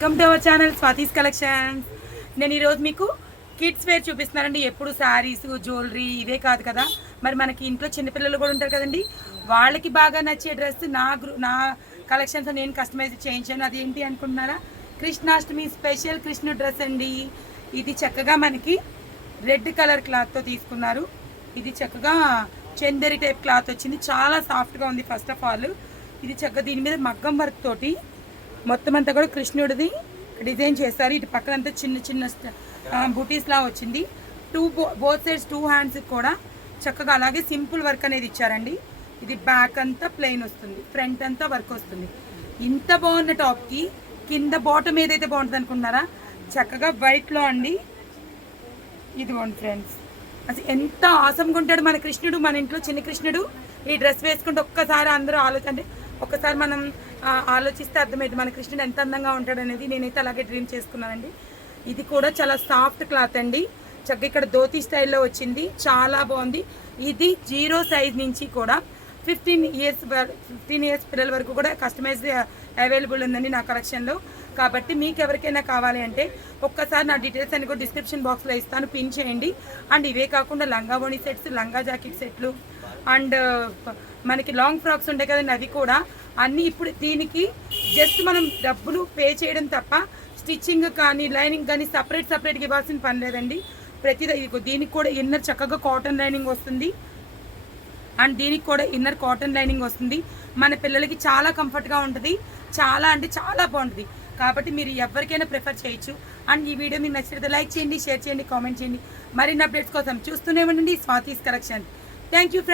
Welcome to our channel Swathi's collections. నేను ఈరోజు మీకు కిడ్స్ వేర్ చూపిస్తున్నానండి. ఎప్పుడు శారీస్ జ్యువెలరీ ఇదే కాదు కదా, మరి మనకి ఇంట్లో చిన్నపిల్లలు కూడా ఉంటారు కదండి, వాళ్ళకి బాగా నచ్చే డ్రెస్ నా కలెక్షన్స్ నేను కస్టమైజ్ చేయించాను. అదేంటి అనుకుంటున్నారా, కృష్ణాష్టమి స్పెషల్ కృష్ణుడు డ్రెస్ అండి. ఇది చక్కగా మనకి రెడ్ కలర్ క్లాత్తో తీసుకున్నారు. ఇది చక్కగా చందరి టైప్ క్లాత్ వచ్చింది, చాలా సాఫ్ట్గా ఉంది. ఫస్ట్ ఆఫ్ ఆల్ ఇది చక్కగా దీని మీద మగ్గం వర్క్ తోటి మొత్తం అంతా కూడా కృష్ణుడిది డిజైన్ చేస్తారు. ఇటు పక్కనంతా చిన్న చిన్న బూటీస్లా వచ్చింది. బోత్ సైడ్స్ 2 హ్యాండ్స్ కూడా చక్కగా అలాగే సింపుల్ వర్క్ అనేది ఇచ్చారండి. ఇది బ్యాక్ అంతా ప్లెయిన్ వస్తుంది, ఫ్రంట్ అంతా వర్క్ వస్తుంది. ఇంత బాగున్న టాప్కి కింద బాటమ్ ఏదైతే బాగుంటుంది అనుకుంటున్నారా, చక్కగా వైట్లో అండి. ఇదిగోండి ఫ్రెండ్స్, అసలు ఎంత ఆసంగా ఉంటాడు మన కృష్ణుడు. మన ఇంట్లో చిన్న కృష్ణుడు ఈ డ్రెస్ వేసుకుంటే ఒక్కసారి అందరూ ఒక్కసారి మనం ఆలోచిస్తే అర్థమైంది మన కృష్ణుడు ఎంత అందంగా ఉంటాడు అనేది. నేనైతే అలాగే డ్రీమ్ చేసుకున్నానండి. ఇది కూడా చాలా సాఫ్ట్ క్లాత్ అండి, చక్కగా ఇక్కడ ధోతి స్టైల్లో వచ్చింది, చాలా బాగుంది. ఇది 0 సైజ్ నుంచి కూడా 15 ఇయర్స్ పిల్లల వరకు కూడా కస్టమైజ్ అవైలబుల్ ఉందండి నా కలెక్షన్లో. కాబట్టి మీకు ఎవరికైనా కావాలి అంటే ఒక్కసారి నా డీటెయిల్స్ అన్ని కూడా డిస్క్రిప్షన్ బాక్స్లో ఇస్తాను, పిన్ చేయండి. అండ్ ఇవే కాకుండా లంగా ఓణి సెట్స్, లంగా జాకెట్ సెట్లు, అండ్ మనకి లాంగ్ ఫ్రాక్స్ ఉంటాయి కదండి, అవి కూడా అన్నీ. ఇప్పుడు దీనికి జస్ట్ మనం డబ్బులు పే చేయడం తప్ప స్టిచ్చింగ్ కానీ లైనింగ్ కానీ సపరేట్గా ఇవ్వాల్సిన పని లేదండి. దీనికి కూడా ఇన్నర్ చక్కగా కాటన్ లైనింగ్ వస్తుంది, అండ్ దీనికి కూడా ఇన్నర్ కాటన్ లైనింగ్ వస్తుంది. మన పిల్లలకి చాలా కంఫర్ట్గా ఉంటుంది, చాలా అంటే చాలా బాగుంటుంది. కాబట్టి మీరు ఎవరికైనా ప్రిఫర్ చేయొచ్చు. అండ్ ఈ వీడియో మీకు నచ్చితే లైక్ చేయండి, షేర్ చేయండి, కామెంట్ చేయండి. మరిన్ని అప్డేట్స్ కోసం చూస్తూనే ఉండండి Swathi's collection. Thank you friends.